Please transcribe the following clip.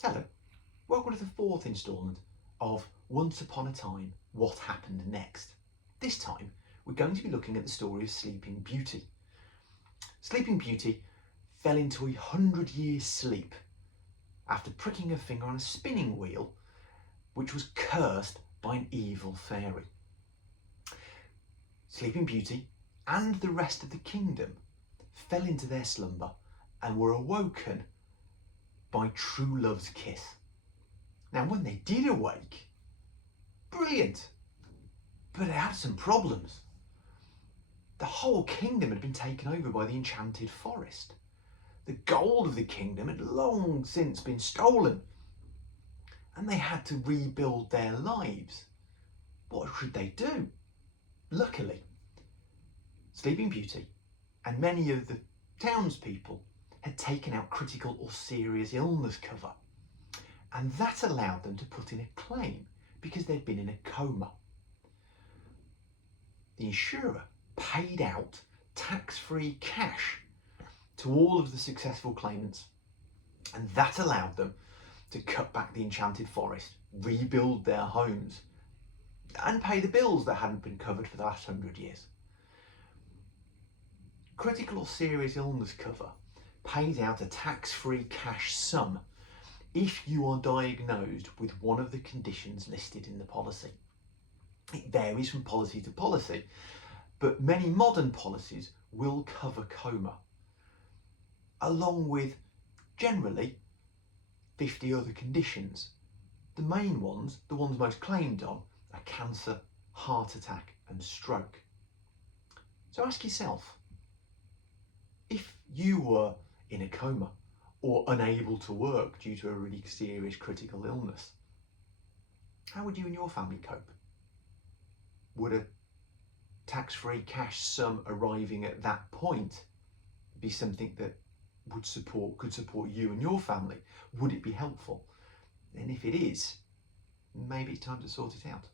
Hello, welcome to the fourth instalment of Once Upon a Time, What Happened Next. This time we're going to be looking at the story of Sleeping Beauty. Sleeping Beauty fell into a 100-year sleep after pricking her finger on a spinning wheel which was cursed by an evil fairy. Sleeping Beauty and the rest of the kingdom fell into their slumber and were awoken by true love's kiss. Now when they did awake, brilliant, but it had some problems. The whole kingdom had been taken over by the enchanted forest. The gold of the kingdom had long since been stolen and they had to rebuild their lives. What should they do? Luckily, Sleeping Beauty and many of the townspeople had taken out critical or serious illness cover, and that allowed them to put in a claim because they'd been in a coma. The insurer paid out tax-free cash to all of the successful claimants, and that allowed them to cut back the enchanted forest, rebuild their homes, and pay the bills that hadn't been covered for the last 100 years. Critical or serious illness cover pays out a tax-free cash sum if you are diagnosed with one of the conditions listed in the policy. It varies from policy to policy, but many modern policies will cover coma, along with generally 50 other conditions. The main ones, the ones most claimed on, are cancer, heart attack and stroke. So ask yourself, if you were in a coma or unable to work due to a really serious critical illness, how would you and your family cope? Would a tax-free cash sum arriving at that point be something that could support you and your family? Would it be helpful? And if it is, maybe it's time to sort it out.